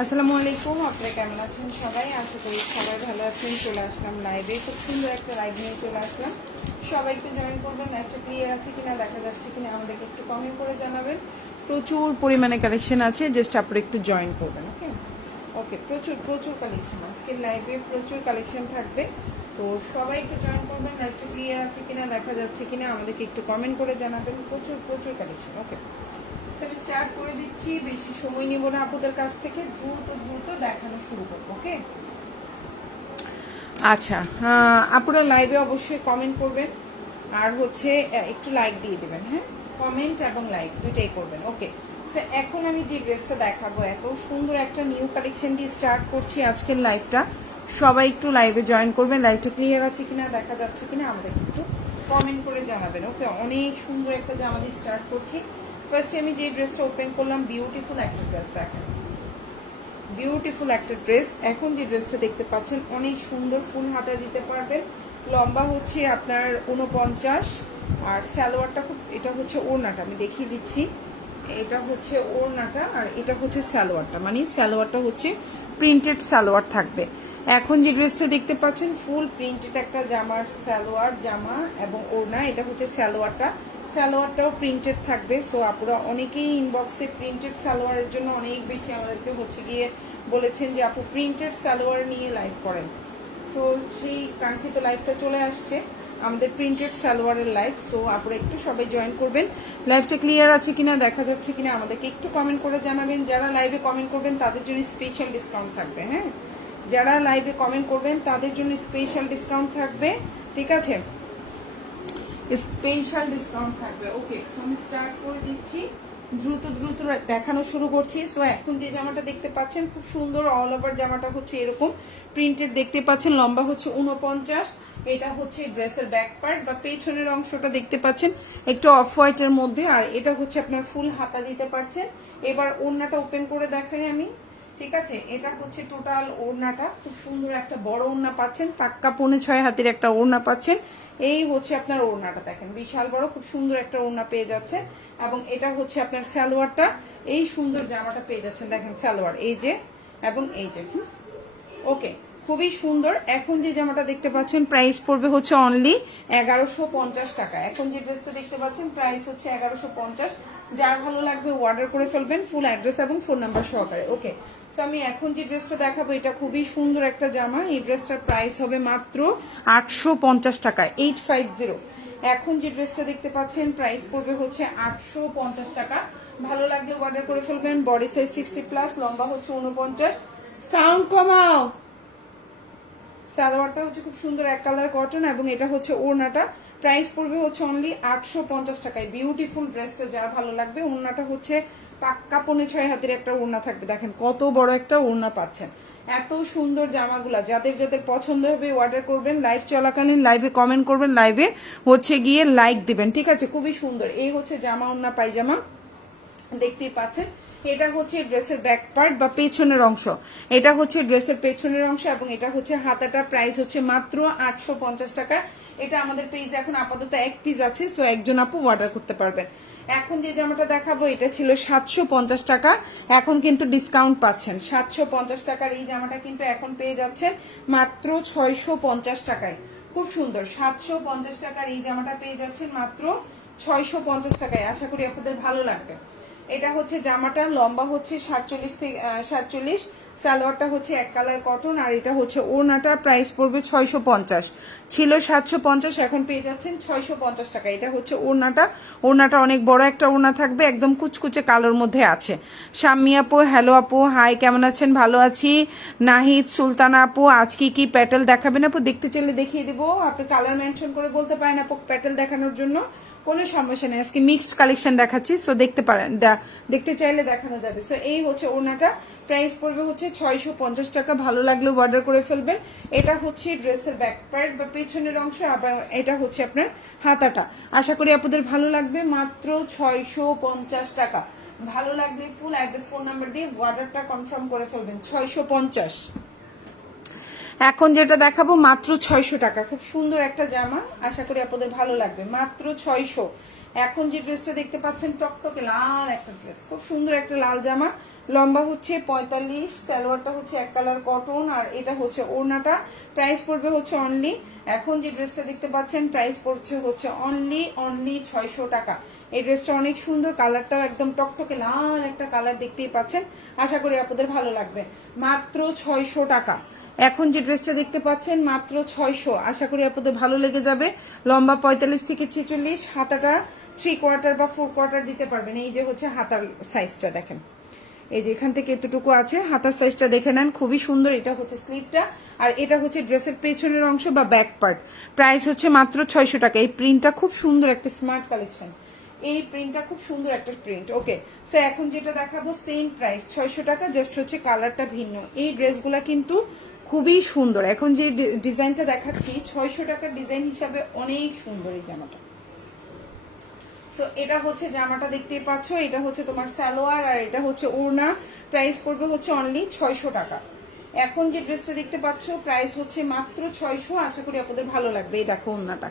আসসালামু আলাইকুম, আপনারা কেমন আছেন সবাই? আশা করি সবাই ভালো আছেন। চলে আসলাম লাইভে খুব সুন্দর একটা লাইভ নিয়ে চলে আসলাম। সবাই একটু জয়েন করবেন। লাইভটা ক্লিয়ার আছে কিনা, দেখা যাচ্ছে কিনা, আমাদেরকে একটু কমেন্ট করে জানাবেন। প্রচুর পরিমাণে কালেকশন আছে জাস্ট আপনারা একটু জয়েন করবেন ওকে ওকে প্রচুর প্রচুর কালেকশন আজকের লাইভে প্রচুর কালেকশন থাকবে। তো সবাই একটু জয়েন করবেন। লাইভটা ক্লিয়ার আছে কিনা, দেখা যাচ্ছে কিনা, আমাদেরকে একটু কমেন্ট করে জানাবেন। প্রচুর প্রচুর কালেকশন ওকে আমি স্টার্ট করে দিচ্ছি। বেশি সময় নিব না আপুদের কাছ থেকে। দ্রুত দ্রুত দেখানো শুরু করব, ওকে? আচ্ছা আপুরা লাইভে অবশ্যই কমেন্ট করবেন। আর হচ্ছে একটু লাইক দিয়ে দিবেন হ্যাঁ? কমেন্ট এবং লাইক দুটাই করবেন, ওকে? সো এখন আমি যে ড্রেসটা দেখাবো, এত সুন্দর একটা নিউ কালেকশন দিয়ে স্টার্ট করছি আজকের লাইভটা সবাই একটু লাইভে জয়েন করবেন। লাইভটা ক্লিয়ার আছে কিনা, দেখা যাচ্ছে কিনা, আমাদের একটু কমেন্ট করে জানাবেন, ওকে? অনেক সুন্দর একটা জামা দিয়ে স্টার্ট করছি। ফার্স্টে আমি যে ড্রেসটা ওপেন করলাম বিউটিফুল একটা ড্রেস দেখেন। বিউটিফুল একটা ড্রেস এখন যে ড্রেসটা দেখতে পাচ্ছেন, অনেক সুন্দর, ফুল হাতা দিতে পারবেন। লম্বা হচ্ছে আপনার উনপঞ্চাশ আর স্যালোয়ারটা খুব, এটা হচ্ছে ওড়নাটা, আমি দেখিয়ে দিচ্ছি। এটা হচ্ছে ওড়নাটা, আর এটা হচ্ছে স্যালোয়ারটা মানে স্যালোয়ারটা হচ্ছে প্রিন্টেড সালোয়ার থাকবে। এখন যে ড্রেসটা দেখতে পাচ্ছেন ফুল প্রিন্টেড একটা জামার সালোয়ার, জামা এবং ওড়না, এটা হচ্ছে সালোয়ারটা। সালোয়ারটাও প্রিন্টেড থাকবে। সো আপুরা অনেকেই ইনবক্সে প্রিন্টেড সালোয়ারের জন্য অনেক বেশি আমাদেরকে হচ্ছে গিয়ে বলেছেন যে, আপু প্রিন্টেড সালোয়ার নিয়ে লাইভ করেন। সো সেই কাঙ্ক্ষিত লাইভটা চলে আসছে, আমাদের প্রিন্টেড সালোয়ারের লাইভ সো আপনারা একটু সবাই জয়েন করবেন। লাইভটা ক্লিয়ার আছে কিনা, দেখা যাচ্ছে কিনা, আমাদেরকে একটু কমেন্ট করে জানাবেন। যারা লাইভে কমেন্ট করবেন, তাদের জন্য স্পেশাল ডিসকাউন্ট থাকবে হ্যাঁ? যারা লাইভে কমেন্ট করবেন, তাদের জন্য স্পেশাল ডিসকাউন্ট থাকবে, ঠিক আছে? স্পেশাল ডিসকাউন্ট থাকবে। ওকে সো আমি স্টার্ট করে দিচ্ছি। দ্রুত দ্রুত দেখানো শুরু করছি। সো এখন যে জামাটা দেখতে পাচ্ছেন, খুব সুন্দর অল ওভার জামাটা হচ্ছে এরকম। প্রিন্টেড দেখতে পাচ্ছেন, লম্বা হচ্ছে উনপঞ্চাশ এটা হচ্ছে ড্রেসের ব্যাক পার্ট বা পেছনের অংশটা দেখতে পাচ্ছেন, একটু অফ হোয়াইটের মধ্যে। আর এটা হচ্ছে আপনার ফুল হাতা দিতে পারছেন। এবার ওড়নাটা ওপেন করে দেখাই আমি। ঠিক আছে? এটা হচ্ছে টোটাল ওড়নাটা। খুব সুন্দর একটা বড় ওড়না পাচ্ছেন। পাক্কা পৌনে ছয় হাতের একটা ওড়না পাচ্ছেন। এই হচ্ছে আপনার ওড়নাটা দেখেন। বিশাল বড়, খুব সুন্দর একটা ওড়না পেয়ে যাচ্ছে এবং এটা হচ্ছে আপনার সালোয়ারটা। এই সুন্দর জামাটা পেয়ে যাচ্ছেন দেখেন সালোয়ার। এই যে এবং এই যে ওকে, খুবই সুন্দর। এখন যে জামাটা দেখতে পাচ্ছেন প্রাইস পড়বে হচ্ছে অনলি এগারোশো পঞ্চাশ টাকা। এখন যে ড্রেসটা দেখতে পাচ্ছেন প্রাইস হচ্ছে এগারোশো পঞ্চাশ। যার ভালো লাগবে অর্ডার করে ফেলবেন ফুল অ্যাড্রেস এবং ফোন নাম্বার সহকারে। ওকে আমি এখন যে ড্রেসটা দেখাবো, এটা খুবই সুন্দর একটা জামা। এই ড্রেসটার প্রাইস হবে মাত্র আটশো পঞ্চাশ টাকা, এইট এখন যে ড্রেসটা দেখতে পাচ্ছেন, প্রাইস পড়বে হচ্ছে আটশো পঞ্চাশ টাকা। ভালো লাগলে অর্ডার করে ফেলবেন বডি সাইজ সিক্সটি প্লাস লম্বা হচ্ছে উনপঞ্চাশ সাউন্ড কমাও! সালোয়ারটা হচ্ছে খুব সুন্দর এক কালার কটন এবং এটা হচ্ছে ওড়নাটা। প্রাইস পড়বে হচ্ছে অনলি আটশো পঞ্চাশ টাকায়। বিউটিফুল ড্রেসটা যার ভালো লাগবে, ওড়নাটা হচ্ছে পাক্কা পনে ছয় হাতের একটা ওড়না থাকবে। দেখেন কত বড় একটা ওড়না পাচ্ছেন। এত সুন্দর জামাগুলা। যাদের যাদের পছন্দ হবে অর্ডার করবেন লাইভ চলাকালীন লাইভে কমেন্ট করবেন লাইভে হচ্ছে গিয়ে লাইক দিবেন, ঠিক আছে? খুবই সুন্দর। এই হচ্ছে জামা ওড়না, পায়জামা। দেখতেই পাচ্ছেন, এটা হচ্ছে ড্রেসের ব্যাক পার্ট বা পেছনের অংশ। এটা হচ্ছে ড্রেসের পেছনের অংশ এবং এটা হচ্ছে হাতাটা প্রাইস হচ্ছে মাত্র আটশো পঞ্চাশ টাকা। এটা আমাদের পেজ এখন আপাতত এক পিস আছে সো একজন আপু অর্ডার করতে পারবেন। এখন যে জামাটা দেখাবো, এটা ছিল সাতশো পঞ্চাশ টাকা। এখন কিন্তু ডিসকাউন্ট পাচ্ছেন। সাতশো পঞ্চাশ টাকার এই জামাটা কিন্তু এখন পেয়ে যাচ্ছেন মাত্র ছয়শো পঞ্চাশ টাকায়। খুব সুন্দর। সাতশো পঞ্চাশ টাকার এই জামাটা পেয়ে যাচ্ছেন মাত্র ছয়শো পঞ্চাশ টাকায়। আশা করি আপনাদের ভালো লাগবে। এটা হচ্ছে জামাটা, লম্বা হচ্ছে সাতচল্লিশ থেকে সাতচল্লিশ। সালোয়ারটা হচ্ছে এক কালার কটন, আর এটা হচ্ছে ওড়নাটার প্রাইস পড়বে ছয়শো পঞ্চাশ। ছিল সাতশো পঞ্চাশ, এখন পেয়ে যাচ্ছেন ছয়শো পঞ্চাশ টাকা। এটা হচ্ছে ওড়নাটা। ওড়নাটা অনেক বড় একটা ওড়না থাকবে, একদম কুচকুচে কালোর মধ্যে আছে। শাম্মি আপু হ্যালো আপু হাই কেমন আছেন? ভালো আছি। নাহিদ, সুলতানা আপু আজকে কি প্যাটেল দেখাবেন আপু? দেখতে চাইলে দেখিয়ে দিব। আপনি কালার মেনশন করে বলতে পারেন আপু প্যাটেল দেখানোর জন্য। কোনো সমস্যা নেই, আজকে মিক্সড কালেকশন দেখাচ্ছি সো দেখতে পারেন দেখতে চাইলে দেখানো যাবে। সো এই হচ্ছে ওনাটা প্রাইস পড়বে হচ্ছে ছয়শো পঞ্চাশ টাকা। ভালো লাগলেও অর্ডার করে ফেলবেন। এটা হচ্ছে ড্রেসের ব্যাক পার্ট বা পেছনের অংশ, আবার এটা হচ্ছে আপনার হাতাটা। আশা করি আপনাদের ভালো লাগবে। মাত্র ছয়শো পঞ্চাশ টাকা। ভালো লাগলে ফুল অ্যাড্রেস ফোন নাম্বার দিয়ে অর্ডারটা কনফার্ম করে ফেলবেন। ছয়শো পঞ্চাশ। এখন যেটা দেখাবো, মাত্র ছয়শো টাকা। খুব সুন্দর একটা জামা। আশা করি আপনাদের ভালো লাগবে। মাত্র ছয়শো। এখন যে ড্রেসটা দেখতে পাচ্ছেন, টকটকে লাল একটা ড্রেস খুব সুন্দর একটা লাল জামা। লম্বা হচ্ছে পঁয়তাল্লিশ, সালোয়ারটা হচ্ছে এক কালার কটন, আর এটা হচ্ছে ওড়নাটা। প্রাইস পড়বে হচ্ছে অনলি এখন যে ড্রেসটা দেখতে পাচ্ছেন প্রাইস পড়ছে হচ্ছে অনলি অনলি ছয়শো টাকা। এই ড্রেসটা অনেক সুন্দর, কালারটাও একদম টকটকে লাল একটা কালার দেখতেই পাচ্ছেন। আশা করি আপনাদের ভালো লাগবে। মাত্র ছয়শো টাকা। এখন যে ড্রেসটা দেখতে পাচ্ছেন, মাত্র ছয়শো। আশা করি আপনাদের ভালো লেগে যাবে। লম্বা পঁয়তাল্লিশ থেকে ছেচল্লিশ, হাতাটা থ্রি কোয়ার্টার বা ফোর কোয়ার্টার দিতে পারবেন। এই যে হচ্ছে হাতার সাইজটা দেখেন। এই যে এখান থেকে এতটুকু আছে, হাতার সাইজটা দেখে নেন, খুবই সুন্দর, এটা হচ্ছে স্লিপটা আর এটা হচ্ছে ড্রেসের পেছনের অংশ বা ব্যাক পার্ট প্রাইস হচ্ছে মাত্র ছয়শো টাকা। এই প্রিন্টটা খুব সুন্দর একটা স্মার্ট কালেকশন এই প্রিন্টটা খুব সুন্দর একটা প্রিন্ট ওকে সো এখন যেটা দেখাবো সেম প্রাইস ছয়শো টাকা জাস্ট হচ্ছে কালারটা ভিন্ন। এই ড্রেসগুলা কিন্তু খুবই সুন্দর। এখন যে ডিজাইনটা দেখাচ্ছি, ছয়শো টাকার ডিজাইন হিসাবে অনেক সুন্দর এই জামাটা। সো এটা হচ্ছে জামাটা দেখতে পাচ্ছ, এটা হচ্ছে তোমার সালোয়ার আর এটা হচ্ছে ওড়না। প্রাইস পড়বে হচ্ছে অনলি ছয়শো টাকা। এখন যে ড্রেসটা দেখতে পাচ্ছ প্রাইস হচ্ছে মাত্র ছয়শো। আশা করি আপনাদের ভালো লাগবে এই দেখো ওড়নাটা।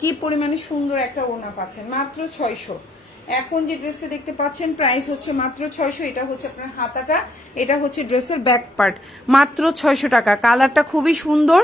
কি পরিমাণে সুন্দর একটা ওড়না পাচ্ছেন, মাত্র ছয়শো। এখন যে ড্রেসটা দেখতে পাচ্ছেন প্রাইস হচ্ছে মাত্র ছয়শো। এটা হচ্ছে আপনার হাতাটা, এটা হচ্ছে ড্রেসের ব্যাক পার্ট মাত্র ছয়শো টাকা। কালারটা খুবই সুন্দর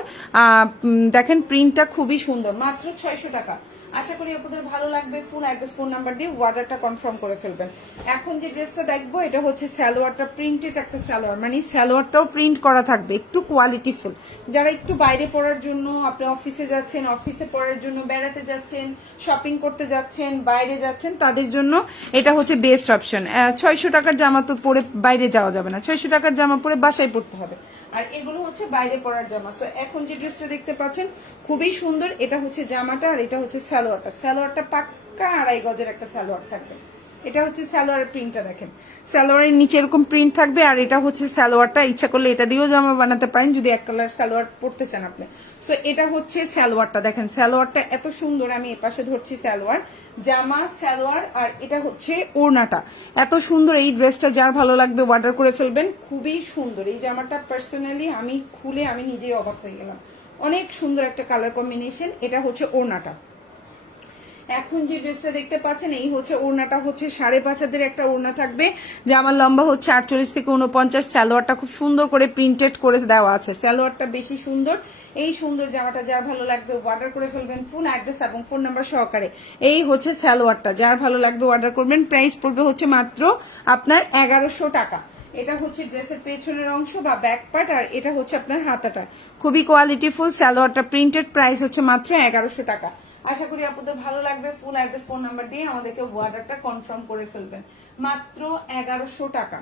দেখেন প্রিন্টটা খুবই সুন্দর। মাত্র ছয়শো টাকা। আশা করি আপনাদের ভালো লাগবে। ফোন অ্যাড্রেস ফোন নাম্বার দিয়ে অর্ডারটা কনফার্ম করে ফেলবেন। এখন যে ড্রেসটা দেখব, এটা হচ্ছে স্যালোয়ারটা প্রিন্টেড একটা সালোয়ার। মানে সালোয়ারটাও প্রিন্ট করা থাকবে, একটু কোয়ালিটি ফুল যারা একটু বাইরে পড়ার জন্য, আপনি অফিসে যাচ্ছেন অফিসে পড়ার জন্য বেড়াতে যাচ্ছেন শপিং করতে যাচ্ছেন, বাইরে যাচ্ছেন, তাদের জন্য এটা হচ্ছে বেস্ট অপশন ছয়শো টাকার জামা তো পরে বাইরে যাওয়া যাবে না। ছয়শো টাকার জামা পরে বাসায় পড়তে হবে। আর এগুলো হচ্ছে বাইরে পরার জামা। সো এখন যে ড্রেসটা দেখতে পাচ্ছেন, খুবই সুন্দর। এটা হচ্ছে জামাটা আর এটা হচ্ছে স্যালোয়ারটা স্যালোয়ারটা পাক্কা আড়াই গজের একটা স্যালোয়ার থাকবে। এটা হচ্ছে সালোয়ার প্রিন্টটা দেখেন। সালোয়ারের নিচে এরকম প্রিন্ট থাকবে আর এটা হচ্ছে সালোয়ারটা, ইচ্ছা করলে এটা দিয়েও জামা বানাতে পারেন, যদি এক কালার সালোয়ার পরতে চান আপনি। সো এটা হচ্ছে সালোয়ারটা দেখেন। সালোয়ারটা এত সুন্দর, আমি এপাশে ধরছি সালোয়ার। জামা, সালোয়ার আর এটা হচ্ছে ওড়নাটা। এত সুন্দর এই ড্রেসটা যার ভালো লাগবে অর্ডার করে ফেলবেন। খুবই সুন্দর। এই জামাটা পার্সোনালি আমি খুলে আমি নিজেই অবাক হয়ে গেলাম। অনেক সুন্দর একটা কালার কম্বিনেশন এটা হচ্ছে ওড়নাটা। এখন যে ড্রেসটা দেখতে পাচ্ছেন, এই হচ্ছে ওড়নাটা হচ্ছে সাড়ে পাঁচ হাতের একটা ওড়না থাকবে, যে আমার লম্বা হচ্ছে আটচল্লিশ থেকে উনপঞ্চাশ। স্যালোয়ারটা খুব সুন্দর করে প্রিন্টেড করে দেওয়া আছে। স্যালোয়ারটা বেশি সুন্দর। এই সুন্দর জামাটা যার ভালো লাগবে অর্ডার করে ফেলবেন ফুল অ্যাড্রেস এবং ফোন নাম্বার সহকারে। এই হচ্ছে সালোয়ারটা, যার ভালো লাগবে অর্ডার করবেন। প্রাইস পড়বে হচ্ছে মাত্র আপনার এগারোশো টাকা। এটা হচ্ছে ড্রেসের পেছনের অংশ বা ব্যাক পার্ট আর এটা হচ্ছে আপনার হাতাটা। খুবই কোয়ালিটিফুল সালোয়ারটা প্রিন্টেড প্রাইস হচ্ছে মাত্র এগারোশো টাকা। আশা করি আপনাদের ভালো লাগবে। ফুল অ্যাড্রেস ফোন নাম্বার দিয়ে আমাদেরকে অর্ডারটা কনফার্ম করে ফেলবেন। মাত্র এগারোশো টাকা।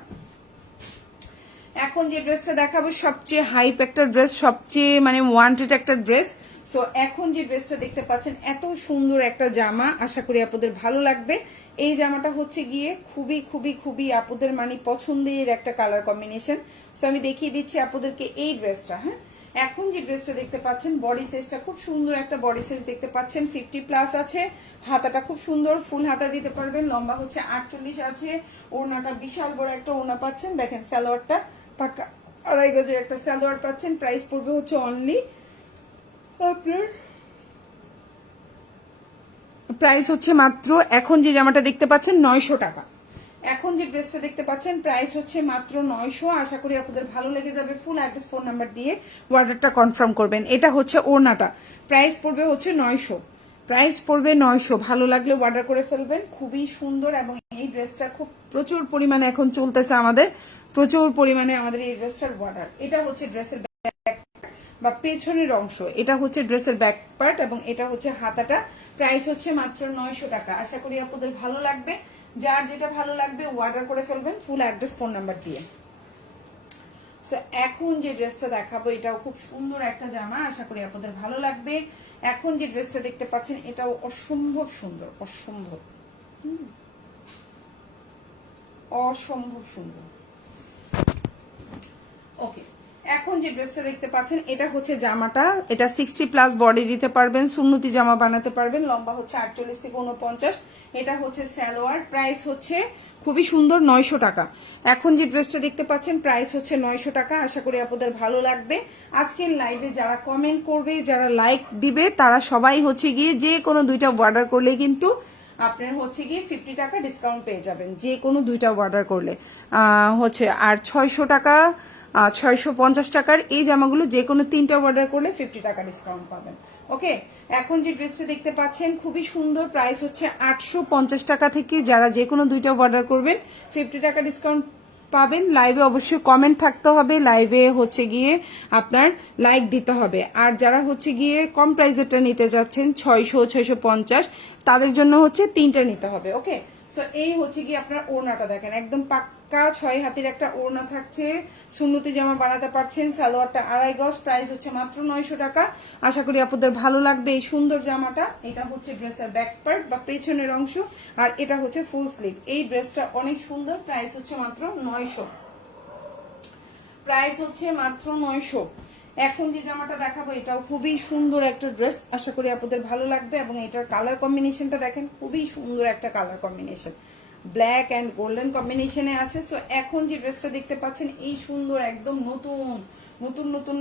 এখন যে ড্রেসটা দেখাবো, সবচেয়ে হাইপ একটা ড্রেস সবচেয়ে মানে ওয়ান্টেড একটা ড্রেস সো এখন যে ড্রেসটা দেখতে পাচ্ছেন, এত সুন্দর একটা জামা। আশা করি আপনাদের ভালো লাগবে। এই জামাটা হচ্ছে গিয়ে খুবই খুবই খুবই আপুদের মানে পছন্দের একটা কালার কম্বিনেশন সো আমি দেখিয়ে দিচ্ছি আপুদেরকে এই ড্রেসটা হ্যাঁ? এখন যে ড্রেসটা দেখতে পাচ্ছেন বডি সাইজটা খুব সুন্দর একটা বডি সাইজ দেখতে পাচ্ছেন ফিফটি প্লাস আছে। হাতাটা খুব সুন্দর ফুল হাতা দিতে পারবেন, লম্বা হচ্ছে আটচল্লিশ আছে। ওড়নাটা বিশাল বড় একটা ওড়না পাচ্ছেন, দেখেন সালোয়ারটা পাকা আড়াই গজের একটা সালোয়ার পাচ্ছেন প্রাইস পড়বে হচ্ছে অনলি আপনার প্রাইস হচ্ছে মাত্র, এখন যে জামাটা দেখতে পাচ্ছেন, নয়শো টাকা। এখন যে ড্রেসটা দেখতে পাচ্ছেন প্রাইস হচ্ছে মাত্র নয়শো। আশা করি আপনাদের ভালো লেগে যাবে। ফুল অ্যাড্রেস ফোন নাম্বার দিয়ে অর্ডারটা কনফার্ম করবেন। এটা হচ্ছে ওড়নাটা। প্রাইস পড়বে হচ্ছে নয়শো। প্রাইস পড়বে নয়শো। ভালো লাগলে অর্ডার করে ফেলবেন। খুবই সুন্দর এবং এই ড্রেসটা খুব প্রচুর পরিমাণে এখন চলতেছে আমাদের। প্রচুর পরিমাণে আমাদের এই ড্রেসটার অর্ডার এটা হচ্ছে ড্রেসের বা পেছনের অংশ। এটা হচ্ছে ড্রেসের ব্যাক পার্ট এবং এটা হচ্ছে হাতাটা। প্রাইস হচ্ছে মাত্র নয়শো টাকা। আশা করি আপনাদের ভালো লাগবে। যার যেটা ভালো লাগবে অর্ডার করে ফেলবেন ফুল অ্যাড্রেস ফোন নাম্বার দিয়ে। So, এখন যে ড্রেসটা দেখাবো এটাও খুব সুন্দর একটা জামা আশা করি আপনাদের ভালো লাগবে। এখন যে ড্রেসটা দেখতে পাচ্ছেন এটাও অসম্ভব সুন্দর অসম্ভব। অসম্ভব সুন্দর। ওকে এখন যে ড্রেসটা দেখতে পাচ্ছেন, এটা হচ্ছে জামাটা। এটা সিক্সটি প্লাস বডি দিতে পারবেন, সুন্নতি জামা বানাতে পারবেন। লম্বা হচ্ছে আটচল্লিশ থেকে উনপঞ্চাশ এটা হচ্ছে সালোয়ার প্রাইস হচ্ছে খুবই সুন্দর নয়শো টাকা। এখন যে ড্রেসটা দেখতে পাচ্ছেন প্রাইস হচ্ছে নয়শো টাকা। আশা করি আপনাদের ভালো লাগবে। আজকের লাইভে যারা কমেন্ট করবে, যারা লাইক দিবে, তারা সবাই হচ্ছে গিয়ে যে কোনো দুইটা অর্ডার করলে কিন্তু আপনার হচ্ছে গিয়ে ফিফটি টাকা ডিসকাউন্ট পেয়ে যাবেন। যে কোনো দুইটা অর্ডার করলে। হচ্ছে আর ছয়শো টাকা ছয়শো পঞ্চাশ টাকার এই জামাগুলো যে কোনো তিনটা অর্ডার করলে ফিফটি টাকা ডিসকাউন্ট পাবেন। ওকে এখন যে ড্রেসটা দেখতে পাচ্ছেন, খুবই সুন্দর প্রাইস হচ্ছে আটশো পঞ্চাশ টাকা থেকে। যারা যে কোনো দুইটা অর্ডার করবেন ফিফটি টাকা ডিসকাউন্ট পাবেন। লাইভে অবশ্যই কমেন্ট থাকতে হবে। লাইভে হচ্ছে গিয়ে আপনার লাইক দিতে হবে। আর যারা হচ্ছে গিয়ে কম প্রাইসেরটা নিতে যাচ্ছেন, ছয়শো ছয়শো পঞ্চাশ, তাদের জন্য হচ্ছে তিনটা নিতে হবে। ওকে সো এই হচ্ছে গিয়ে আপনার ওড়নাটা দেখেন। একদম পাক্কা ছয় হাতের একটা ওড়না থাকছে। সুন্নতি জামা বানাতে পারছেন, সালোয়ারটা আড়াই গজ প্রাইস হচ্ছে মাত্র নয়শো টাকা। আশা করি আপনাদের ভালো লাগবে এই সুন্দর জামাটা। এটা হচ্ছে ড্রেসের ব্যাক পার্ট বা পেছনের অংশ, আর এটা হচ্ছে ফুল স্লিভ এই ড্রেসটা অনেক সুন্দর প্রাইস হচ্ছে মাত্র নয়শো। প্রাইস হচ্ছে মাত্র নয়শো। এখন যে জামাটা দেখাবো, এটাও খুবই সুন্দর একটা ড্রেস আশা করি আপনাদের ভালো লাগবে, এবং এটার কালার কম্বিনেশনটা দেখেন, খুবই সুন্দর একটা colour combination black and golden কম্বিনেশনে আছে। সো এখন যে ড্রেসটা দেখতে পাচ্ছেন, এই সুন্দর একদম নতুন নতুন নতুন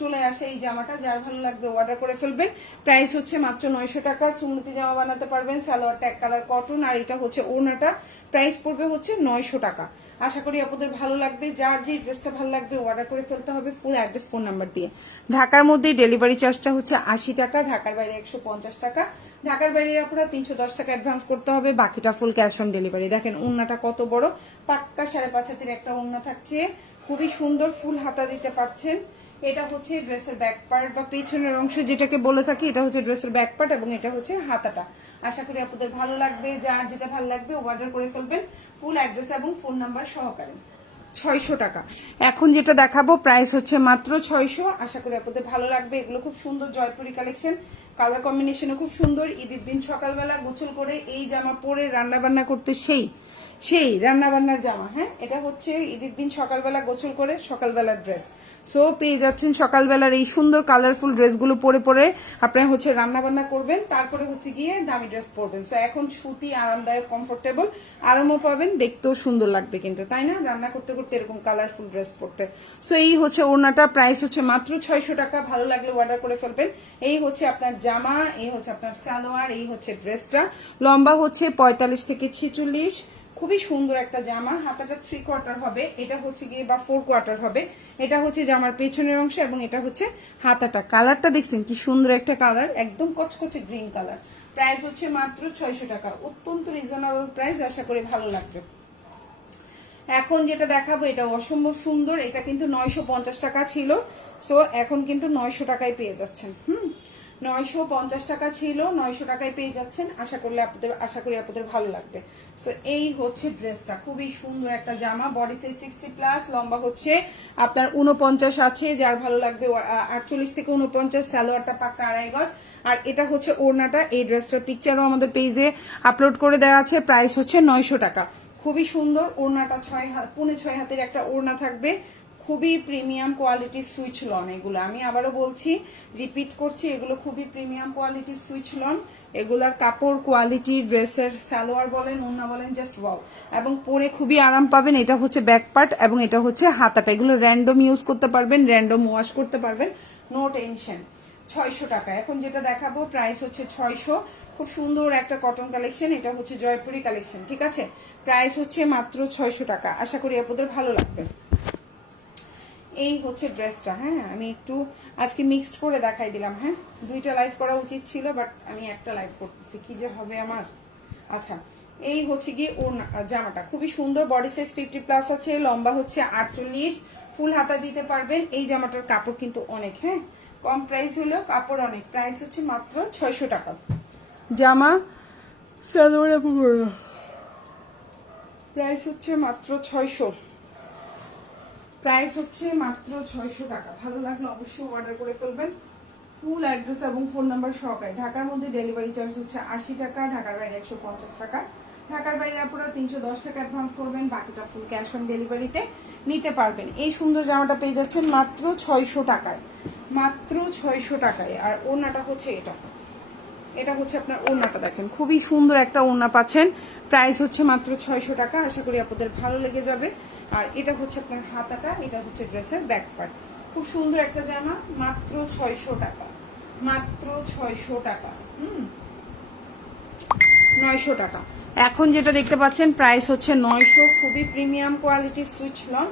চলে আসে এই জামাটা। যার ভালো লাগবে অর্ডার করে ফেলবেন। প্রাইস হচ্ছে মাত্র নয়শো টাকা। সুমতি জামা বানাতে পারবেন। সালোয়ারটা এক কালার কটন আর এটা হচ্ছে ওনাটা প্রাইস পড়বে হচ্ছে নয়শো টাকা। আশা করি আপনাদের ভালো লাগবে। যার যে ড্রেসটা ভালো লাগবে অর্ডার করে ফেলতে হবে ফুল অ্যাড্রেস ফোন নাম্বার দিয়ে। ঢাকার মধ্যে ডেলিভারি চার্জটা হচ্ছে আশি টাকা, ঢাকার বাইরে একশো পঞ্চাশ টাকা। ঢাকার বাইরে আপনারা তিনশো দশ টাকা অ্যাডভান্স করতে হবে, বাকিটা ফুল ক্যাশ অন ডেলিভারি দেখেন, উন্নাটা কত বড়। পাক্কা সাড়ে পাঁচ হাতের একটা উন্না থাকছে। খুবই সুন্দর ফুল হাতা দিতে পারছেন। এটা হচ্ছে ড্রেসের ব্যাক পার্ট বা পেছনের অংশ যেটাকে বলে থাকি, এটা হচ্ছে ড্রেসের ব্যাক পার্ট এবং এটা হচ্ছে হাতাটা। আশা করি আপনাদের ভালো লাগবে, যার যেটা ভালো লাগবে অর্ডার করে ফেলবেন। ফুল অ্যাড্রেস এবং ফোন নাম্বার সহকারে। ছয়শো টাকা। এখন যেটা দেখাবো প্রাইস হচ্ছে মাত্র ছয়শো। আশা করি আপনাদের ভালো লাগবে। এগুলো খুব সুন্দর জয়পুরি কালেকশন কালার কম্বিনেশনও খুব সুন্দর। ঈদের দিন সকালবেলা গোসল করে এই জামা পরে রান্না বান্না করতে সেই সেই রান্না বান্নার জামা হ্যাঁ? এটা হচ্ছে ঈদের দিন সকালবেলা গোসল করে সকালবেলার ড্রেস সো পেয়ে যাচ্ছেন সকালবেলার এই সুন্দর কালারফুল ড্রেসগুলো পরে পরে আপনারা হচ্ছে রান্না বান্না করবেন, তারপরে হচ্ছে গিয়ে দামি ড্রেস পরবেন। সো এখন সুতি আরামদায়ক কমফোর্টেবল আরামও পাবেন, দেখতেও সুন্দর লাগবে কিন্তু, তাই না? রান্না করতে করতে এরকম কালারফুল ড্রেস পরতে। সো এই হচ্ছে ওড়নাটা প্রাইস হচ্ছে মাত্র ছয়শো টাকা, ভালো লাগলে অর্ডার করে ফেলবেন। এই হচ্ছে আপনার জামা, এই হচ্ছে আপনার সালোয়ার, এই হচ্ছে ড্রেসটা লম্বা হচ্ছে পঁয়তাল্লিশ থেকে ছিচল্লিশ খুবই সুন্দর একটা জামা, হাতাটা থ্রি কোয়ার্টার হবে, এটা হচ্ছে গিয়ে বা ফোর কোয়ার্টার হবে। এটা হচ্ছে জামার পেছনের অংশ এবং এটা হচ্ছে হাতাটা। কালারটা দেখছেন কি সুন্দর একটা কালার একদম কচকচে গ্রিন কালার প্রাইস হচ্ছে মাত্র ছয়শো টাকা, অত্যন্ত রিজনেবল প্রাইস আশা করি ভালো লাগবে। এখন যেটা দেখাবো, এটা অসম্ভব সুন্দর, এটা কিন্তু নয়শো পঞ্চাশ টাকা ছিল। সো এখন কিন্তু নয়শো টাকায় পেয়ে যাচ্ছেন, হুম? নয়শো পঞ্চাশ টাকা ছিল, নয়শো টাকায় পেয়ে যাচ্ছেন। আশা করলে আপনাদের, আশা করি আপনাদের ভালো লাগবে। সো এই হচ্ছে ড্রেসটা। খুবই সুন্দর একটা জামা। বডি সাইজ সিক্সটি প্লাস লম্বা হচ্ছে আপনার উনপঞ্চাশ আছে, যার ভালো লাগবে আটচল্লিশ থেকে উনপঞ্চাশ সালোয়ারটা পাক্কা আড়াই গজ। আর এটা হচ্ছে ওড়নাটা, এই ড্রেসটার পিকচারও আমাদের পেজে আপলোড করে দেওয়া আছে। প্রাইস হচ্ছে নয়শো টাকা। খুবই সুন্দর, ওড়নাটা ছয় হাত, পুনে ছয় হাতের একটা ওড়না থাকবে। খুবই প্রিমিয়াম কোয়ালিটির সুইচ লন এগুলো। আমি আবারও বলছি রিপিট করছি, এগুলো খুবই প্রিমিয়াম কোয়ালিটির সুইচ লন এগুলার কাপড় কোয়ালিটি ড্রেসের সালোয়ার বলেন ওনা বলেন জাস্ট ওয়াও এবং পরে খুবই আরাম পাবেন, এটা হচ্ছে ব্যাক পার্ট এবং এটা হচ্ছে হাতাটা। এগুলো র্যান্ডম ইউজ করতে পারবেন র্যান্ডম ওয়াশ করতে পারবেন নো টেনশন ছয়শো টাকা। এখন যেটা দেখাবো প্রাইস হচ্ছে ছয়শো। খুব সুন্দর একটা কটন কালেকশন এটা হচ্ছে জয়পুরি কালেকশন ঠিক আছে? প্রাইস হচ্ছে মাত্র ছয়শো টাকা। আশা করি আপনাদের ভালো লাগবে। এই হচ্ছে ড্রেসটা হ্যাঁ? আমি একটু আজকে মিক্সড করে দেখাই দিলাম হ্যাঁ? দুইটা লাইভ করা উচিত ছিল বাট আমি একটা লাইভ করতেছি। কি যে হবে আমার? আচ্ছা এই হচ্ছে গিয়ে ওর জামাটা। খুবই সুন্দর বডি সাইজ ফিফটি প্লাস আছে, লম্বা হচ্ছে আটচল্লিশ। ফুল হাতা দিতে পারবেন। এই জামাটার কাপড় কিন্তু অনেক হ্যাঁ? কম প্রাইস হলো কাপড় অনেক। প্রাইস হচ্ছে মাত্র ছয়শো টাকা। জামা প্রাইস হচ্ছে মাত্র ছয়শো। প্রাইস হচ্ছে মাত্র ছয়শো টাকা। ভালো লাগলে অবশ্যই অর্ডার করে ফেলবেন। ফুল অ্যাড্রেস এবং ফোন নাম্বার সহকারে। ঢাকার মধ্যে ডেলিভারি চার্জ হচ্ছে আশি টাকা, ঢাকার বাইরে একশো পঞ্চাশ টাকা। ঢাকার বাইরে আপনারা তিনশো দশ টাকা অ্যাডভান্স করবেন, বাকিটা ফুল ক্যাশ অন ডেলিভারিতে নিতে পারবেন। এই সুন্দর জামাটা পেয়ে যাচ্ছেন মাত্র ছয়শো টাকায়। মাত্র ছয়শো টাকায়। আর ওনাটা হচ্ছে এটা। এটা হচ্ছে আপনার ওড়নাটা দেখেন। খুবই সুন্দর একটা ওড়না পাচ্ছেন। প্রাইস হচ্ছে মাত্র ছয়শো টাকা। আশা করি আপনাদের ভালো লেগে যাবে। আর এটা হচ্ছে আপনার হাতাটা, এটা হচ্ছে ড্রেসের ব্যাক পার্ট খুব সুন্দর একটা জামা, মাত্র ছয়শো টাকা। মাত্র ছয়শো টাকা। হুম? নয়শো টাকা। এখন যেটা দেখতে পাচ্ছেন প্রাইস হচ্ছে নয়শো। খুবই প্রিমিয়াম কোয়ালিটির সুইচ লন।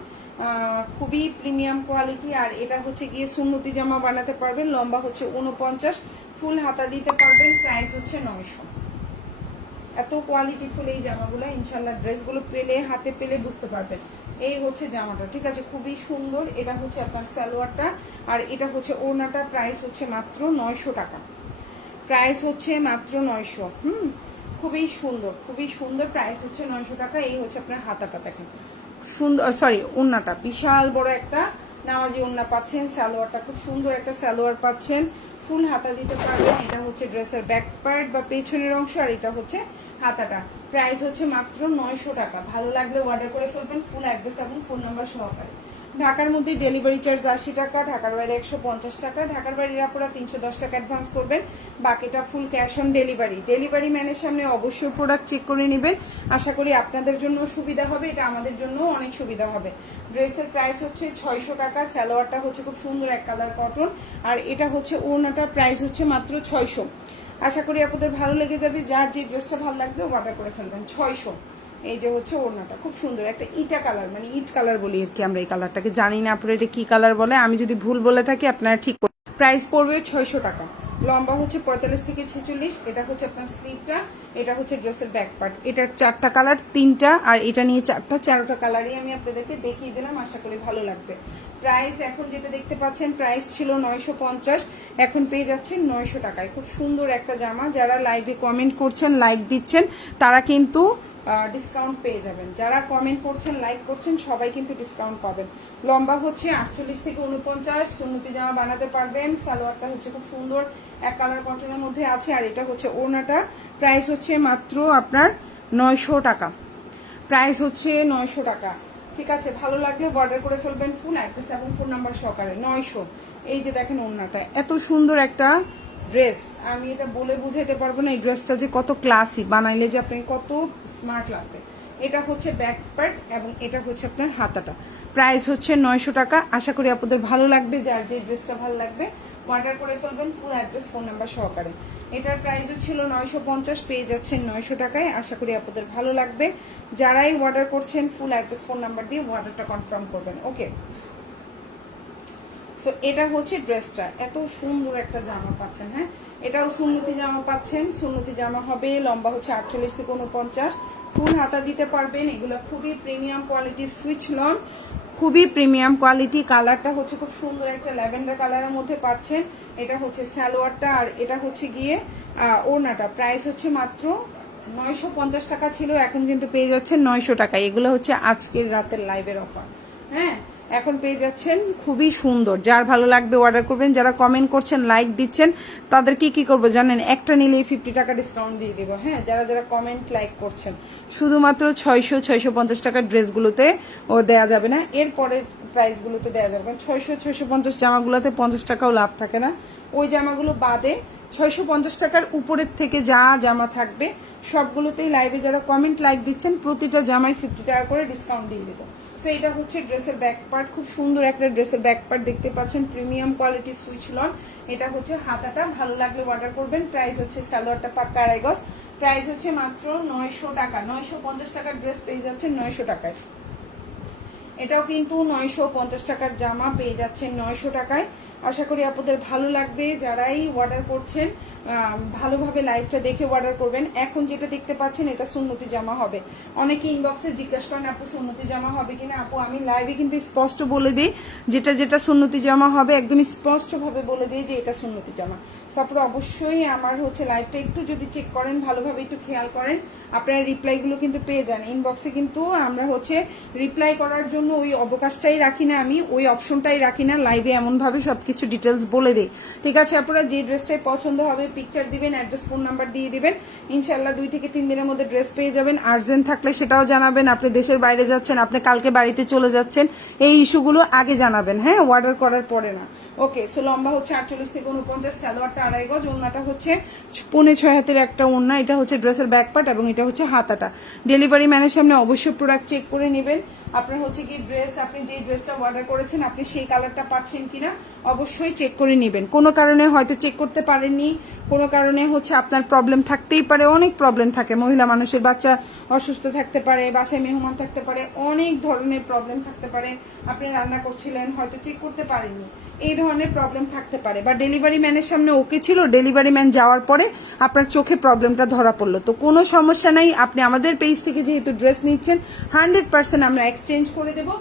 খুবই প্রিমিয়াম কোয়ালিটি আর এটা হচ্ছে গিয়ে সুন্নতি জামা বানাতে পারবেন। লম্বা হচ্ছে উনপঞ্চাশ ফুল হাতা দিতে পারবেন প্রাইস হচ্ছে নয়শো। এত কোয়ালিটি ফুল এই জামাগুলো ইনশাল্লাহ ড্রেসগুলো পেলে, হাতে পেলে বুঝতে পারবেন। এই হচ্ছে জামাটা, ঠিক আছে? খুবই সুন্দর, এটা হচ্ছে আপনার সালোয়ারটা, আর এটা হচ্ছে ওড়নাটা প্রাইস হচ্ছে মাত্র নয়শো টাকা। প্রাইস হচ্ছে মাত্র নয়শো, হুম? খুবই সুন্দর খুবই সুন্দর প্রাইস হচ্ছে নয়শো টাকা, এই হচ্ছে আপনার হাতাটা দেখেন। সুন্দর সরি ওড়নাটা, বিশাল বড় একটা নামাজি ওড়না পাচ্ছেন, সালোয়ারটা খুব সুন্দর একটা সালোয়ার পাচ্ছেন। ফুল হাতা দিতে পারবেন। এটা হচ্ছে ড্রেসের ব্যাক পার্ট বা পেছনের অংশ আর এটা হচ্ছে হাতাটা। প্রাইস হচ্ছে মাত্র নয়শো টাকা। ভালো লাগলে অর্ডার করে ফেলবেন। ফুল অ্যাড্রেস এবং ফোন নাম্বার সহকারে। ঢাকার মধ্যে ডেলিভারি চার্জ আশি টাকা, ঢাকার বাইরে একশো পঞ্চাশ টাকা, ঢাকার বাইরের আপনারা তিনশো দশ টাকা অ্যাডভান্স করবেন। বাকিটা full cash on delivery delivery ম্যানের সামনে অবশ্যই প্রোডাক্ট চেক করে নেবেন। আশা করি আপনাদের জন্য সুবিধা হবে, এটা আমাদের জন্য অনেক সুবিধা হবে। ড্রেসের প্রাইস হচ্ছে ছয়শো টাকা, সালোয়ারটা হচ্ছে খুব সুন্দর এক কালার কটন আর এটা হচ্ছে ওড়নাটার প্রাইস হচ্ছে মাত্র ছয়শো। আশা করি আপনাদের ভালো লেগে যাবে, যার যে ড্রেসটা ভালো লাগবে অর্ডার করে ফেলবেন, ছয়শো। এই যে হচ্ছে ওড়নাটা, খুব সুন্দর, একটা ইটা কালার মানে ইট কালার বলি আর কি আমরা এই কালারটাকে। জানি না আপনারা এটা কি কালার বলে, আমি যদি ভুল বলে থাকি আপনারা ঠিক প্রাইস পড়বে ছয়শো টাকা। লম্বা হচ্ছে পঁয়তাল্লিশ থেকে ছেচল্লিশ, এটা হচ্ছে আপনার স্লিভটা, এটা হচ্ছে ড্রেসের ব্যাক পার্ট এটার চারটা কালার, তিনটা, আর এটা নিয়ে চারটা, চারোটা কালারই আমি আপনাদেরকে দেখিয়ে দিলাম, আশা করি ভালো লাগবে। প্রাইস এখন যেটা দেখতে পাচ্ছেন প্রাইস ছিল নয়শো পঞ্চাশ, এখন পেয়ে যাচ্ছেন নয়শো টাকায়। খুব সুন্দর একটা জামা, যারা লাইভে কমেন্ট করছেন লাইক দিচ্ছেন, তারা কিন্তু ডিসকাউন্ট পেয়ে যাবেন। যারা কমেন্ট করছেন লাইক করছেন, সবাই কিন্তু ডিসকাউন্ট পাবেন। লম্বা হচ্ছে আটচল্লিশ থেকে উনপঞ্চাশ সুন্নতি জামা বানাতে পারবেন। সালোয়ারটা হচ্ছে খুব সুন্দর। এক কালার কটনের মধ্যে আছে। আর এটা হচ্ছে ওড়নাটা। প্রাইস হচ্ছে মাত্র আপনার নয়শো টাকা। প্রাইস হচ্ছে নয়শো টাকা। ঠিক আছে? ভালো লাগলে অর্ডার করে ফেলবেন ফুল অ্যাড্রেস এবং ফোন নাম্বার সহকারে। নয়শো। এই যে দেখেন ওড়নাটা। এত সুন্দর একটা ড্রেস আমি এটা বলে বুঝাইতে পারব না, এই ড্রেসটা যে কত ক্লাসি বানাইলে যে আপনি কত স্মার্ট লাগবে। এটা হচ্ছে ব্যাক পার্ট এবং এটা হচ্ছে আপনার হাতাটা। প্রাইস হচ্ছে নয়শো টাকা, আশা করি আপনাদের ভালো লাগবে, যার যে ড্রেসটা ভালো লাগবে অর্ডার করে ফেলবেন ফুল অ্যাড্রেস ফোন নাম্বার সহকারে। এটার প্রাইসও ছিল নয়শো পঞ্চাশ, পেয়ে যাচ্ছেন নয়শো টাকায়, আশা করি আপনাদের ভালো লাগবে। যারাই অর্ডার করছেন ফুল অ্যাড্রেস ফোন নাম্বার দিয়ে অর্ডারটা কনফার্ম করবেন ওকে সো এটা হচ্ছে ড্রেসটা। এত সুন্দর একটা জামা পাচ্ছেন হ্যাঁ? এটাও সুন্নতি জামা পাচ্ছেন। সুন্নতি জামা হবে, লম্বা হচ্ছে আটচল্লিশ থেকে উনপঞ্চাশ ফুল হাতা দিতে পারবেন, এগুলো খুবই প্রিমিয়াম কোয়ালিটির সুইচ লন। খুবই প্রিমিয়াম কোয়ালিটি, কালারটা হচ্ছে খুব সুন্দর একটা ল্যাভেন্ডার কালারের মধ্যে পাচ্ছেন। এটা হচ্ছে স্যালোয়ারটা আর এটা হচ্ছে গিয়ে ওড়নাটা। প্রাইস হচ্ছে মাত্র নয়শো পঞ্চাশ টাকা ছিল, এখন কিন্তু পেয়ে যাচ্ছেন নয়শো টাকা এগুলো হচ্ছে আজকের রাতের লাইভের অফার হ্যাঁ? এখন পেয়ে যাচ্ছেন, খুবই সুন্দর। যার ভালো লাগবে অর্ডার করবেন, যারা কমেন্ট করছেন লাইক দিচ্ছেন, তাদের কি কি করব জানেন? একটা নিলে ফিফটি টাকা ডিসকাউন্ট দিয়ে দেবো হ্যাঁ? যারা যারা কমেন্ট লাইক করছেন, শুধুমাত্র ছয়শো ছয়শো পঞ্চাশ টাকার ড্রেসগুলোতে ও দেয়া যাবে না এরপরের প্রাইসগুলোতে দেওয়া যাবে। কারণ ছয়শো ছয়শো পঞ্চাশ জামাগুলোতে পঞ্চাশ টাকাও লাভ থাকে না। ওই জামাগুলো বাদে ছয়শো পঞ্চাশ টাকার উপরের থেকে যা জামা থাকবে, সবগুলোতেই লাইভে যারা কমেন্ট লাইক দিচ্ছেন, প্রতিটা জামায় ফিফটি টাকা করে ডিসকাউন্ট দিয়ে দেবো। সো এটা হচ্ছে ড্রেসের ব্যাক পার্ট খুব সুন্দর একটা ড্রেসের ব্যাক পার্ট দেখতে পাচ্ছেন। Premium quality Swiss lawn. এটা হচ্ছে হাতাটা। ভালো লাগলে অর্ডার করবেন। প্রাইস হচ্ছে সালোয়ারটা পাক্কা আড়াই গজ। প্রাইস হচ্ছে মাত্র নয়শো টাকা। নয়শো পঞ্চাশ টাকার ড্রেস পেয়ে যাচ্ছেন নয়শো টাকায়। এটাও কিন্তু নয়শো পঞ্চাশ টাকার জামা পেয়ে যাচ্ছেন নয়শো টাকায়। আশা করি আপনাদের ভালো লাগবে। যারাই অর্ডার করছেন ভালোভাবে লাইভটা দেখে অর্ডার করবেন। এখন যেটা দেখতে পাচ্ছেন, এটা সুন্নতি জামা হবে। অনেকে ইনবক্সে জিজ্ঞাসা করেন, আপু, সুন্নতি জামা হবে কিনা? আপু, আমি লাইভে কিন্তু স্পষ্ট বলে দিই, যেটা যেটা সুন্নতি জামা হবে একদম স্পষ্টভাবে বলে দিই যে এটা সুন্নতি জামা। তারপরে অবশ্যই আমার হচ্ছে লাইভটা একটু যদি চেক করেন, ভালোভাবে একটু খেয়াল করেন, আপনারা রিপ্লাইগুলো কিন্তু পেয়ে যান। ইনবক্সে কিন্তু আমরা হচ্ছে রিপ্লাই করার জন্য ওই অবকাশটাই রাখি না আমি, ওই অপশনটাই রাখি না লাইভে এমনভাবে সবকিছু ডিটেলস বলে দিই। ঠিক আছে, আপনারা যে ড্রেসটাই পছন্দ হবে পিকচার দিবেন অ্যাড্রেস ফোন নাম্বার দিয়ে দিবেন। ইনশাল্লাহ দুই থেকে তিন দিনের মধ্যে ড্রেস পেয়ে যাবেন। আর্জেন্ট থাকলে সেটাও জানাবেন, আপনি দেশের বাইরে যাচ্ছেন, আপনি কালকে বাড়িতে চলে যাচ্ছেন, এই ইস্যুগুলো আগে জানাবেন হ্যাঁ? অর্ডার করার পরে না। ওকে সো লম্বা হচ্ছে আটচল্লিশ থেকে উনপঞ্চাশ সালোয়ারটা আড়াই গজ ওড়নাটা হচ্ছে পৌনে ছয় হাতের একটা ওড়না। এটা হচ্ছে ড্রেসের ব্যাক পার্ট এবং এটা হচ্ছে হাতাটা। ডেলিভারি ম্যানের সামনে অবশ্যই প্রোডাক্ট চেক করে নেবেন। আপনার হচ্ছে কি ড্রেস আপনি যে ড্রেসটা অর্ডার করেছেন, আপনি সেই কালারটা পাচ্ছেন কিনা অবশ্যই চেক করে নেবেন। কোনো কারণে হয়তো চেক করতে পারেননি, কোনো কারণে হচ্ছে আপনার প্রবলেম থাকতেই পারে, অনেক প্রবলেম থাকে। মহিলা মানুষের বাচ্চা অসুস্থ থাকতে পারে, বাসায় মেহমান থাকতে পারে, অনেক ধরনের প্রবলেম থাকতে পারে। আপনি রান্না করছিলেন, হয়তো চেক করতে পারেননি। এই ধরনের প্রবলেম থাকতে পারে। বা ডেলিভারি ম্যানের সামনে ওকে ছিল ডেলিভারি ম্যান যাওয়ার পরে আপনার চোখে প্রবলেমটা ধরা পড়ল। তো কোনো সমস্যা নাই, আপনি আমাদের পেজ থেকে যেহেতু ড্রেস নিচ্ছেন হান্ড্রেড পার্সেন্ট আমরা এক্সচেঞ্জ করে দেবো।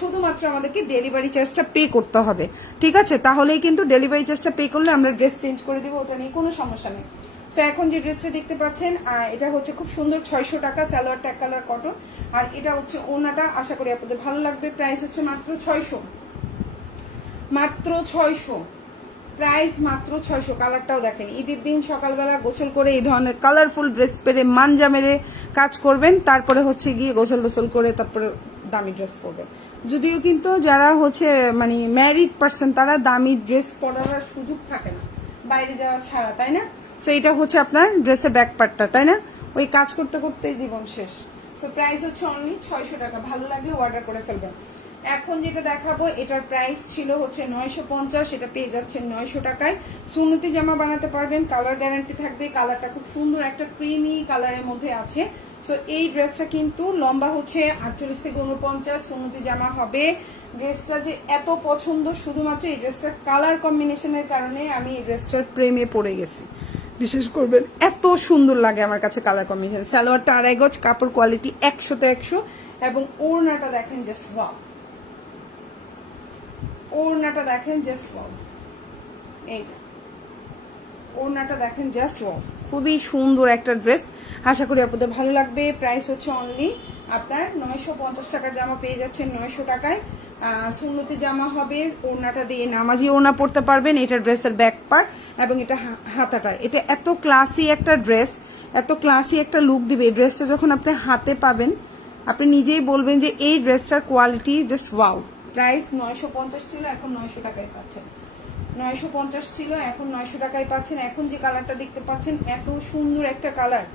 শুধুমাত্র আমাদেরকে ডেলিভারি চার্জটা পে করতে হবে। ঠিক আছে? তাহলেই কিন্তু ডেলিভারি চার্জটা পে করলে আমরা ড্রেস চেঞ্জ করে দেবো, ওটা নিয়ে কোনো সমস্যা নেই। তো এখন যে ড্রেসটা দেখতে পাচ্ছেন এটা হচ্ছে খুব সুন্দর ছয়শো টাকা সালোয়ার ট্যাক কালার কটন আর এটা হচ্ছে ওনাটা, আশা করি আপনাদের ভালো লাগবে। প্রাইস হচ্ছে মাত্র ছয়শো। মাত্র ছয়শো। প্রাইস মাত্র ছয়শো। কালারটাও দেখেন। ঈদের দিন সকালবেলা গোসল করে এই ধরনের কালারফুল ড্রেস পেরে মানজা মেরে কাজ করবেন। তারপরে হচ্ছে গিয়ে গোসল গোসল করে তারপরে দামি ড্রেস পরবেন। যদিও কিন্তু যারা হচ্ছে মানে ম্যারিড পার্সন তারা দামি ড্রেস পরার সুযোগ থাকে না। বাইরে যাওয়া ছাড়া, তাই না? সো এটা হচ্ছে আপনার ড্রেসের ব্যাক পার্টটা তাই না? ওই কাজ করতে করতেই জীবন শেষ। সো প্রাইস হচ্ছে অনলি ছয়শো টাকা। ভালো লাগলে অর্ডার করে ফেলবেন। এখন যেটা দেখাবো, এটার প্রাইস ছিল হচ্ছে নয়শো পঞ্চাশ, এটা পেয়ে যাচ্ছেন নয়শো টাকায়। সুন্নতি জামা বানাতে পারবেন কালার গ্যারান্টি থাকবে কালারটা খুব সুন্দর একটা ক্রিমি কালারের মধ্যে আছে। সো এই ড্রেসটা কিন্তু লম্বা হচ্ছে আটচল্লিশ থেকে উনপঞ্চাশ সুন্নতি জামা হবে। ড্রেসটা যে এত পছন্দ, শুধুমাত্র এই ড্রেসটার কালার কম্বিনেশনের কারণে আমি এই ড্রেসটার প্রেমে পড়ে গেছি। বিশেষ করবেন, এত সুন্দর লাগে আমার কাছে কালার কম্বিনেশন সালোয়ারটা আড়াই গজ, কাপড় কোয়ালিটি একশোতে একশো, এবং ওড়নাটা দেখেন জাস্ট ওয়াও ওড়নাটা দেখেন জাস্ট ওয়াও এই ওড়নাটা দেখেন জাস্ট ওয়াও খুবই সুন্দর একটা ড্রেস আশা করি আপনাদের ভালো লাগবে। প্রাইস হচ্ছে অনলি আপনার নয়শো পঞ্চাশ টাকার জামা পেয়ে যাচ্ছেন নয়শো টাকায়। সুন্নতি জামা হবে। ওড়নাটা দিয়ে নামাজি ওড়না পরতে পারবেন। এটা ড্রেসের ব্যাক পার্ট এবং এটা হাতাটা। এটা এত ক্লাসি একটা ড্রেস এত ক্লাসি একটা লুক দিবে। ড্রেসটা যখন আপনি হাতে পাবেন, আপনি নিজেই বলবেন যে এই ড্রেসটার কোয়ালিটি জাস্ট ওয়াও প্রাইস নয়শো পঞ্চাশ ছিল, এখন নয়শো টাকায় পাচ্ছেন। নয়শো পঞ্চাশ ছিল, এখন নয়শো টাকায় পাচ্ছেন। এখন যে কালারটা দেখতে পাচ্ছেন, এত সুন্দর একটা কালার।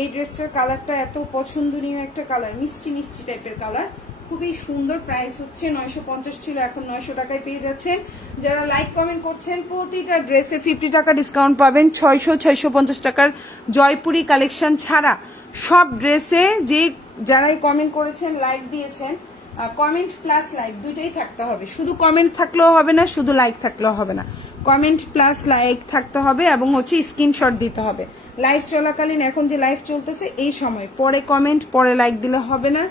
এই ড্রেসটার কালারটা এত পছন্দনীয় একটা কালার, মিষ্টি মিষ্টি টাইপের কালার। খুবই সুন্দর প্রাইস হচ্ছে নয়শো পঞ্চাশ ছিল, এখন নয়শো টাকায় পেয়ে যাচ্ছেন। যারা লাইক কমেন্ট করছেন, প্রতিটা ড্রেসে ফিফটি টাকা ডিসকাউন্ট পাবেন। ছয়শো ছয়শো পঞ্চাশ টাকার জয়পুরি কালেকশন ছাড়া। সব ড্রেসে যে যারাই কমেন্ট করেছেন, লাইক দিয়েছেন কমেন্ট প্লাস লাইক দুইটাই থাকতে হবে। শুধু কমেন্ট থাকলেও হবে না, শুধু লাইক থাকলেও হবে না। কমেন্ট প্লাস লাইক থাকতে হবে এবং হচ্ছে স্ক্রিনশট দিতে হবে। লাইভ চলাকালীন, এখন যে লাইভ চলতেছে, এই সময়। পরে কমেন্ট পরে লাইক দিলে হবে না।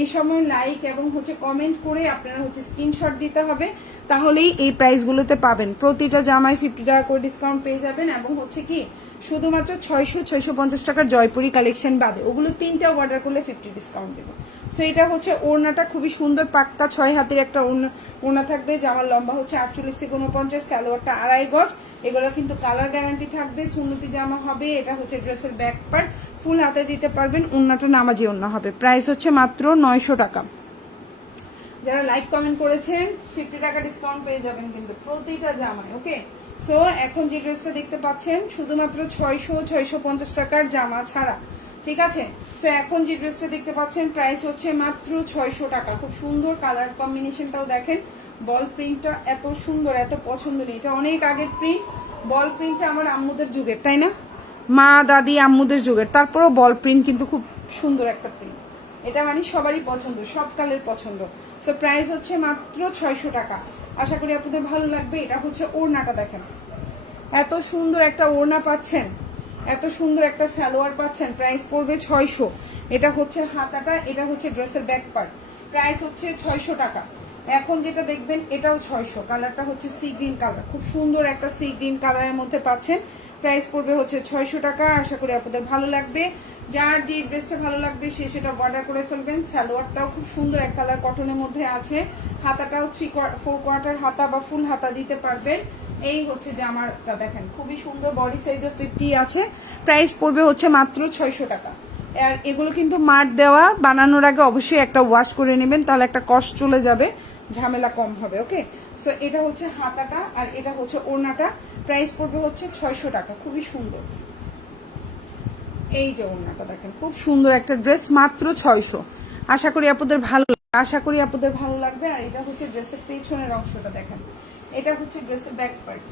এই সময় লাইক এবং হচ্ছে কমেন্ট করে আপনারা হচ্ছে স্ক্রিনশট দিতে হবে। তাহলেই এই প্রাইসগুলোতে পাবেন। প্রতিটা জামায় ফিফটি টাকা করে ডিসকাউন্ট পেয়ে যাবেন এবং হচ্ছে কি শুধুমাত্র ছয়শো ছয়শো পঞ্চাশ টাকার জয়পুরি কালেকশন বাদে। ওগুলো তিনটা অর্ডার করলে ফিফটি ডিসকাউন্ট দেবো। সো এটা হচ্ছে ওড়নাটা খুবই সুন্দর, পাক্কা ছয় হাতের একটা ওড়না থাকবে জামার লম্বা হচ্ছে আটচল্লিশ থেকে উনপঞ্চাশ স্যালোয়ারটা আড়াই গজ। এগুলো কিন্তু কালার গ্যারান্টি থাকবে, সুন্নতি জামা হবে, এটা হচ্ছে ড্রেসের ব্যাক পার্ট ফুল হাতে দিতে পারবেন, ওড়নাটা নামাজি ওড়না হবে। প্রাইস হচ্ছে মাত্র নয়শো টাকা। যারা লাইক কমেন্ট করেছেন ফিফটি টাকা ডিসকাউন্ট পেয়ে যাবেন কিন্তু প্রতিটা জামায় ওকে সো এখন যে ড্রেসটা দেখতে পাচ্ছেন, শুধুমাত্র ছয়শো ছয়শো পঞ্চাশ টাকার জামা ছাড়া। ঠিক আছে? সো এখন যে ড্রেসটা দেখতে পাচ্ছেন প্রাইস হচ্ছে মাত্র ছয়শো টাকা। খুব সুন্দর কালার কম্বিনেশনটাও দেখেন। বল প্রিন্টটা এত সুন্দর, এত পছন্দের এটা অনেক আগের প্রিন্ট বল প্রিন্টটা আমার আম্মুদের যুগের, তাই না? মা, দাদি, আম্মুদের যুগের। তারপরও বল প্রিন্ট কিন্তু খুব সুন্দর একটা প্রিন্ট এটা মানে সবারই পছন্দ, সব কালের পছন্দ। সো প্রাইস হচ্ছে মাত্র ছয়শো টাকা। আশা করি আপনাদের ভালো লাগবে। এটা হচ্ছে ওড়নাটা দেখেন। এত সুন্দর একটা ওড়না পাচ্ছেন। এত সুন্দর একটা স্যালোয়ার পাচ্ছেন। প্রাইস পড়বে ছয়শো। এটা হচ্ছে হাতাটা, এটা হচ্ছে ড্রেসের ব্যাক পার্ট। প্রাইস হচ্ছে ছয়শো টাকা। এখন যেটা দেখবেন, এটাও ছয়শো। কালারটা হচ্ছে সি গ্রিন কালার। খুব সুন্দর একটা সি গ্রিন কালারের মধ্যে পাচ্ছেন। প্রাইস পড়বে হচ্ছে ছয়শো টাকা। আশা করি আপনাদের ভালো লাগবে। যার যে ড্রেসটা ভালো লাগবে, সে সেটা অর্ডার করে ফেলবেন। সালোয়ারটাও খুব সুন্দর এক কালার কটনের মধ্যে আছে। হাতাটাও থ্রি ফোর কোয়ার্টার হাতা বা ফুল হাতা দিতে পারবেন। এই হচ্ছে জামাটা দেখেন, খুবই সুন্দর বডি সাইজও ফিফটি আছে। প্রাইস পড়বে হচ্ছে মাত্র ছয়শো টাকা। আর এগুলো কিন্তু মাঠ দেওয়া, বানানোর আগে অবশ্যই একটা ওয়াশ করে নেবেন, তাহলে একটা কষ্ট চলে যাবে। ঝামেলা কম হবে ওকে সো এটা হচ্ছে হাতাটা আর এটা হচ্ছে ওড়নাটা। প্রাইস পড়বে হচ্ছে ছয়শো টাকা, খুবই সুন্দর। এই যে ওনাটা দেখেন, খুব সুন্দর একটা ড্রেস, মাত্র ছয়শো। আশা করি আপনাদের ভালো আশা করি আপনাদের ভালো লাগবে। আর এটা হচ্ছে ড্রেসের পেছনের অংশটা দেখেন। এটা হচ্ছে ড্রেসের ব্যাক পার্ট